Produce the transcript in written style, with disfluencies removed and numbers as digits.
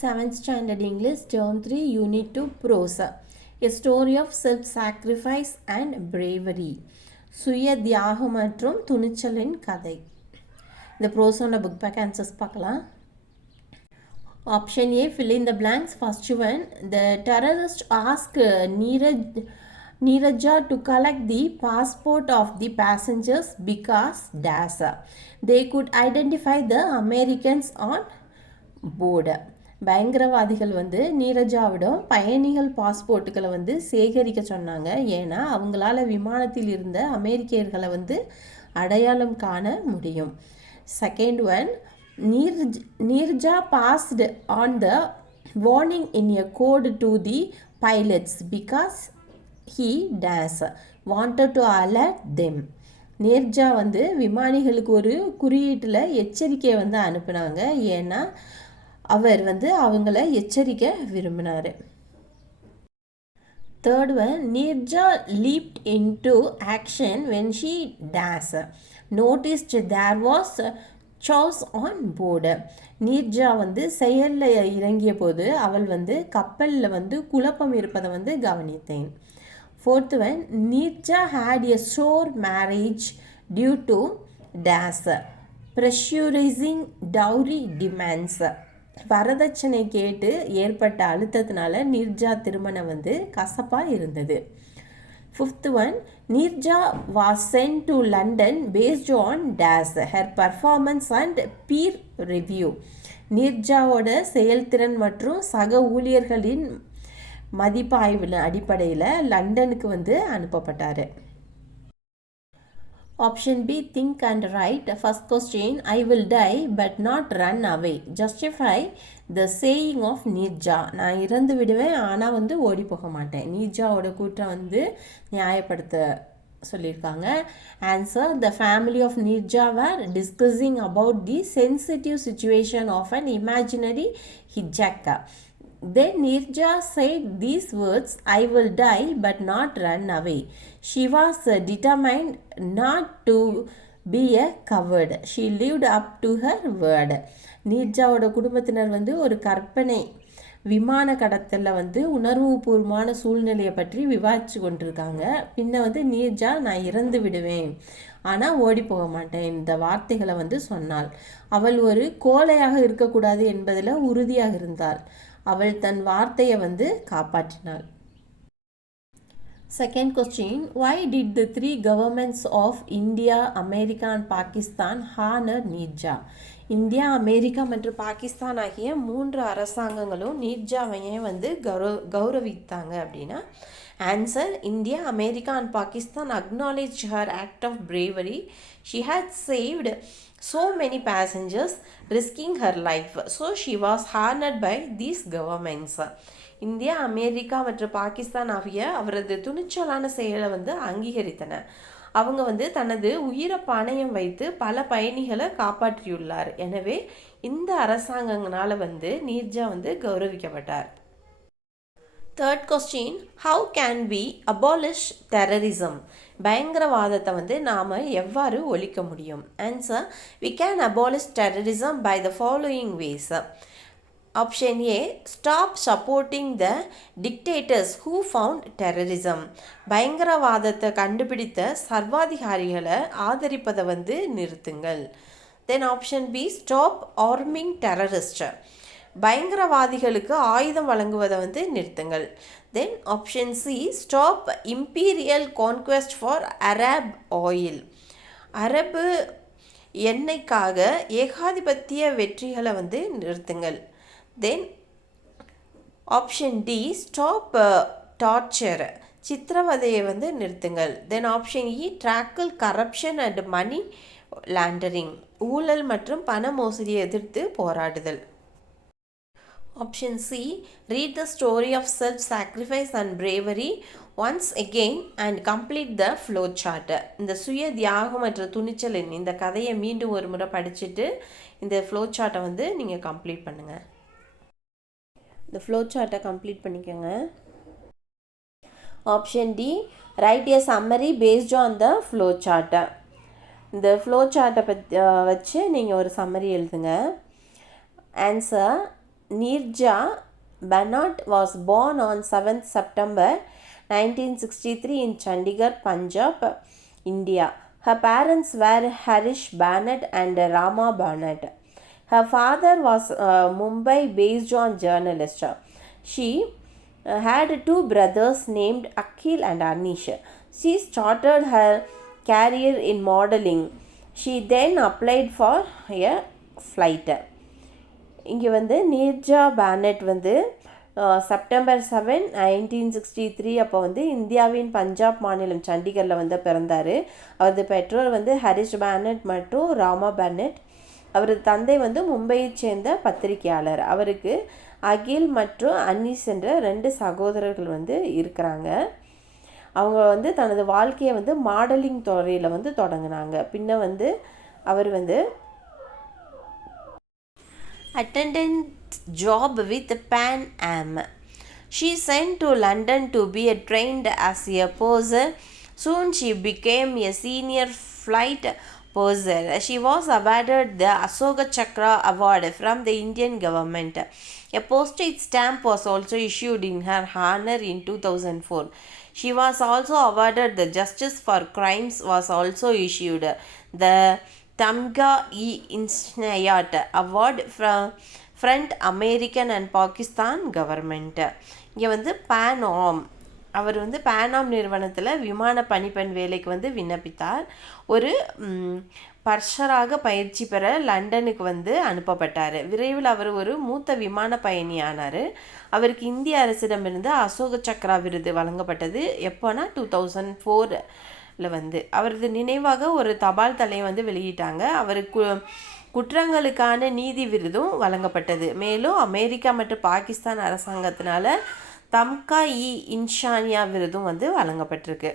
7th Standard English, Term 3, Unit 2, Prose. A story of self-sacrifice and bravery. சுய தியாகம் மற்றும் துணிச்சலின் கதை. இந்த ப்ரோஸோட புக் பேக் ஆன்சர்ஸ் பார்க்கலாம். Option A, fill in the blanks. First one, the terrorist asked Neeraja to collect the passport of the passengers because dash. They could identify the Americans on board. பயங்கரவாதிகள் வந்து நீரஜாவிடம் பயணிகள் பாஸ்போர்ட்டுகளை வந்து சேகரிக்க சொன்னாங்க. ஏன்னா அவங்களால விமானத்தில் இருந்த அமெரிக்கர்களை வந்து அடையாளம் காண முடியும். Second one, Neerja passed on the warning in a code to the pilots because he days wanted to alert them. Neerja வந்து விமானிகளுக்கு ஒரு குறியீட்டில் எச்சரிக்கையை வந்து அனுப்புனாங்க. ஏன்னா அவர் வந்து அவங்கள எச்சரிக்க விரும்பினார். Third one, Neerja leapt into action when she days noticed there was chaos on board. Neerja வந்து செயலில் இறங்கிய போது அவள் வந்து கப்பலில் வந்து குழப்பம் இருப்பதை வந்து கவனித்தேன். Fourth one, Neerja had a sour marriage due to days pressurising dowry demands. வரதட்சணை கேட்டு ஏற்பட்ட அழுத்தத்தினால நீரஜா திருமணம் வந்து கசப்பாக இருந்தது. Fifth one, Neerja was sent to London based on days her performance and peer review. நீரஜாவோட செயல்திறன் மற்றும் சக ஊழியர்களின் மதிப்பாய்வு அடிப்படையில் லண்டனுக்கு வந்து அனுப்பப்பட்டார். Option B, think and write. First question, I will die but not run away. Justify the saying of Neeraja. நான் இறந்து விடுவேன் ஆனால் வந்து ஓடி போக மாட்டேன். நீரஜாவோட கூட்டம் வந்து நியாயப்படுத்த சொல்லியிருக்காங்க. Answer, the family of Neeraja were discussing about the sensitive situation of an imaginary hijacker. Then Neeraja said these words, I will die but not run away. She was determined not to be a coward. She lived up to her word. நீரஜாவோட குடும்பத்தினர் வந்து ஒரு கற்பனை விமான கடத்தலில் வந்து உணர்வுபூர்வமான சூழ்நிலையை பற்றி விவாதித்து கொண்டிருக்காங்க. பின்ன வந்து நீரஜா நான் இறந்து விடுவேன் ஆனால் ஓடி போக மாட்டேன் இந்த வார்த்தைகளை வந்து சொன்னாள். அவள் ஒரு கோழையாக இருக்கக்கூடாது என்பதில் உறுதியாக இருந்தாள். அவள் தன் வார்த்தையை வந்து காப்பாற்றினாள். Second question, why did the three governments of India, America and Pakistan honor Neeraja? India, America மற்றும் பாகிஸ்தான் ஆகிய 3 அரசாங்கங்களும் நீரஜாவையே வந்து கௌரவித்தாங்க அப்படின்னா answer, India, America and Pakistan acknowledged her act of bravery. She had saved so many passengers risking her life, so she was honored by these governments. India, America மற்றும் பாகிஸ்தான் ஆகிய அவரது துணிச்சலான செயலை வந்து அங்கீகரித்தன. அவங்க வந்து தனது உயிரை பணயம் வைத்து பல பயணிகளை காப்பாற்றியுள்ளார். எனவே இந்த அரசாங்கங்களால் வந்து நீரஜா வந்து கௌரவிக்கப்பட்டார். Third question, how can we abolish terrorism? பயங்கரவாதத்தை வந்து நாம் எவ்வாறு ஒழிக்க முடியும்? Answer, we can abolish terrorism by the following ways. Option A, stop supporting the dictators who found terrorism. பயங்கரவாதத்தை கண்டுபிடித்த சர்வாதிகாரிகளை ஆதரிப்பதை வந்து நிறுத்துங்கள். Then option B, stop arming terrorist. பயங்கரவாதிகளுக்கு ஆயுதம் வழங்குவதை வந்து நிறுத்துங்கள். Then option C, stop imperial conquest for Arab oil. அரபு எண்ணெய்க்காக ஏகாதிபத்திய வெற்றிகளை வந்து நிறுத்துங்கள். Then option D, stop torture. சித்திரவதையை வந்து நிறுத்துங்கள். Then option E, tackle corruption and money laundering. ஊழல் மற்றும் பண மோசடியை எதிர்த்து போராடுதல். Option C, read the story of self-sacrifice and bravery once again and complete the flow chart. இந்த சுய தியாகம் மற்றும் துணிச்சலின் இந்த கதையை மீண்டும் ஒரு முறை படிச்சுட்டு இந்த ஃப்ளோ சார்ட்டை வந்து நீங்கள் கம்ப்ளீட் பண்ணுங்கள். இந்த ஃப்ளோ சார்ட்டை கம்ப்ளீட் பண்ணிக்கோங்க. Option D, write a summary based on the flow சார்ட்டை. இந்த ஃப்ளோ சார்ட்டை வச்சு நீங்கள் ஒரு சம்மரி எழுதுங்க. Answer, Nirja Bhanot was born on 7th September 1963 in Chandigarh, Punjab, India. Her parents were Harish Bhanot and Rama Bhanot. Her father was a Mumbai-based journalist. She had two brothers named Akhil and Anish. She started her career in modeling. She then applied for a flight. இங்கே வந்து Neerja bonnet வந்து September 7, 1963 அப்போ வந்து இந்தியாவின் பஞ்சாப் மாநிலம் சண்டிகரில் வந்து பிறந்தார். அவரது பெற்றோர் வந்து ஹரிஷ் பேனட் மற்றும் ராமா பேனட். அவரது தந்தை வந்து மும்பையைச் சேர்ந்த பத்திரிகையாளர். அவருக்கு அகில் மற்றும் அனீஸ் என்ற 2 சகோதரர்கள் வந்து இருக்கிறாங்க. அவங்க வந்து தனது வாழ்க்கையை வந்து மாடலிங் துறையில் வந்து தொடங்கினாங்க. பின்ன வந்து அவர் வந்து attended job with Pan Am. She sent to London to be trained as a poser. Soon she became a senior flight poser. She was awarded the Ashoka Chakra award from the Indian government. A postage stamp was also issued in her honor in 2004. She was also awarded the Justice for Crimes was also issued. The Tamga-e-Inayat Award from Front American and Pakistan government. இங்கே வந்து பேனாம் அவர் வந்து பேனாம் நிறுவனத்தில் விமான பணிப்பெண் வேலைக்கு வந்து விண்ணப்பித்தார். ஒரு பர்ஷராக பயிற்சி பெற லண்டனுக்கு வந்து அனுப்பப்பட்டார். விரைவில் அவர் ஒரு மூத்த விமான பயணியானார். அவருக்கு இந்திய அரசிடமிருந்து அசோக சக்ரா விருது வழங்கப்பட்டது. எப்போனா 2004 வந்து அவரது நினைவாக ஒரு தபால் தலை வந்து வெளியிட்டாங்க. அவருக்கு குற்றங்களுக்கான நீதி விருதும் வழங்கப்பட்டது. மேலும் அமெரிக்கா மற்றும் பாகிஸ்தான் அரசாங்கத்தினால தம்கா-இ-இன்சானியா விருதும் வந்து வழங்கப்பட்டிருக்கு.